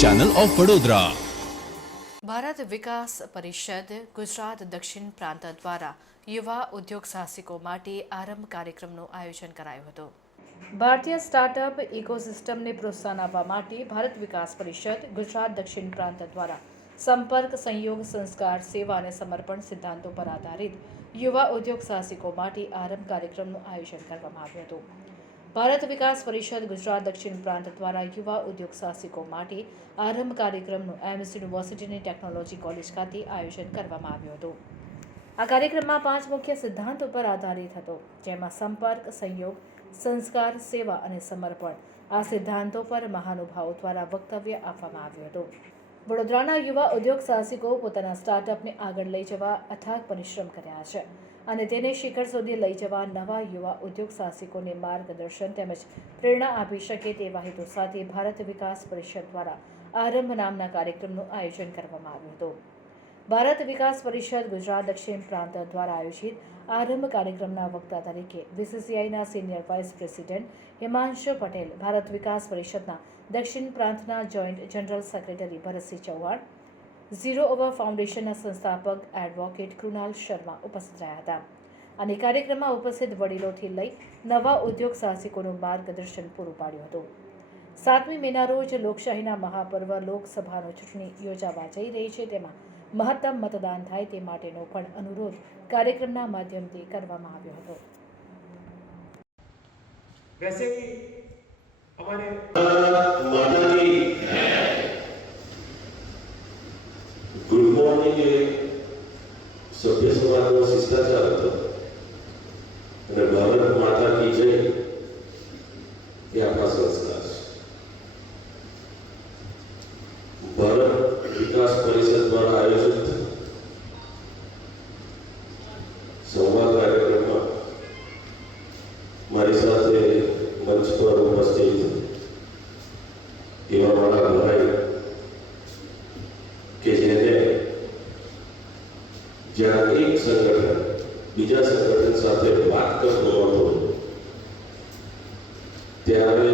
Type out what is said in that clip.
Channel of Vadodara. Bharat Vikas Parishad Gujarat દક્ષિણ પ્રાંત દ્વારા યુવા ઉદ્યોગ સાહસિકો માટે આરંભ કાર્યક્રમનું આયોજન કરાયું હતું। ભારતીય સ્ટાર્ટઅપ ઇકોસિસ્ટમને પ્રોત્સાહન આપવા માટે ભારત વિકાસ પરિષદ ગુજરાત દક્ષિણ પ્રાંત દ્વારા સંપર્ક, સંયોગ, સંસ્કાર, સેવા અને સમર્પણ સિદ્ધાંતો પર આધારિત યુવા ઉદ્યોગ સાહસિકો માટે આરંભ કાર્યક્રમનું આયોજન કરવામાં આવ્યું હતું। ભારત વિકાસ પરિષદ ગુજરાત દક્ષિણ પ્રાંત દ્વારા યુવા ઉદ્યોગ સાહસિકો માટે આરંભ કાર્યક્રમનું એમ્સ યુનિવર્સિટીની ટેકનોલોજી કોલેજ ખાતે આયોજન કરવામાં આવ્યું હતું। આ કાર્યક્રમમાં 5 મુખ્ય સિદ્ધાંતો પર આધારિત હતો, જેમાં સંપર્ક, સંયોગ, સંસ્કાર, સેવા અને સમર્પણ આ સિદ્ધાંતો પર મહાનુભાવો દ્વારા વક્તવ્ય આપવામાં આવ્યું હતું। વડોદરાના યુવા ઉદ્યોગ સાહસિકો પોતાના સ્ટાર્ટઅપને આગળ લઈ જવા અથાગ પરિશ્રમ કર્યા છે અને તેને શિખર સુધી લઈ જવા નવા યુવા ઉદ્યોગ સાહસિકોને માર્ગદર્શન તેમજ પ્રેરણા આપી શકે તેવા હેતુ સાથે ભારત વિકાસ પરિષદ દ્વારા આરંભ નામના કાર્યક્રમનું આયોજન કરવામાં આવ્યું હતું। ભારત વિકાસ પરિષદ ગુજરાત દક્ષિણ પ્રાંત દ્વારા આયોજિત આરંભ કાર્યક્રમના વક્તા તરીકે બીસીસીઆઈના senior vice president Himanshu Patel, Bharat Vikas પરિષદના દક્ષિણ પ્રાંતના joint general secretary Bharatsinh Chauhan, zero over ફાઉન્ડેશનના સંસ્થાપક એડવોકેટ કૃણાલ શર્મા ઉપસ્થિત રહ્યા હતા અને કાર્યક્રમમાં ઉપસ્થિત વડીલોથી લઈ નવા ઉદ્યોગ સાહસિકોનું માર્ગદર્શન પૂરું પાડ્યું હતું। 7મી મેના રોજ લોકશાહીના મહાપર્વ લોકસભાની ચૂંટણી યોજાવા જઈ રહી છે, તેમાં મહત્તમ મતદાન થાય તે માટેનો પણ અનુરોધ કાર્યક્રમના માધ્યમથી કરવામાં આવ્યો હતો। वैसे ही हमारे गुड मॉर्निंग ये सभ्य समाजનો શિષ્ટાચાર હતો અને ભારત માતા કી જય એ આપણા સંસ્કાર છે। ભારત વિકાસ પરિષદ દ્વારા આયોજિત સંવાદ કાર્યક્રમમાં મારી સાથે મંચ પર ઉપસ્થિત એવા મારા ભાઈ કે જેને જ્યારે એક સંગઠન બીજા સંગઠન સાથે વાત કરતો હતો ત્યારે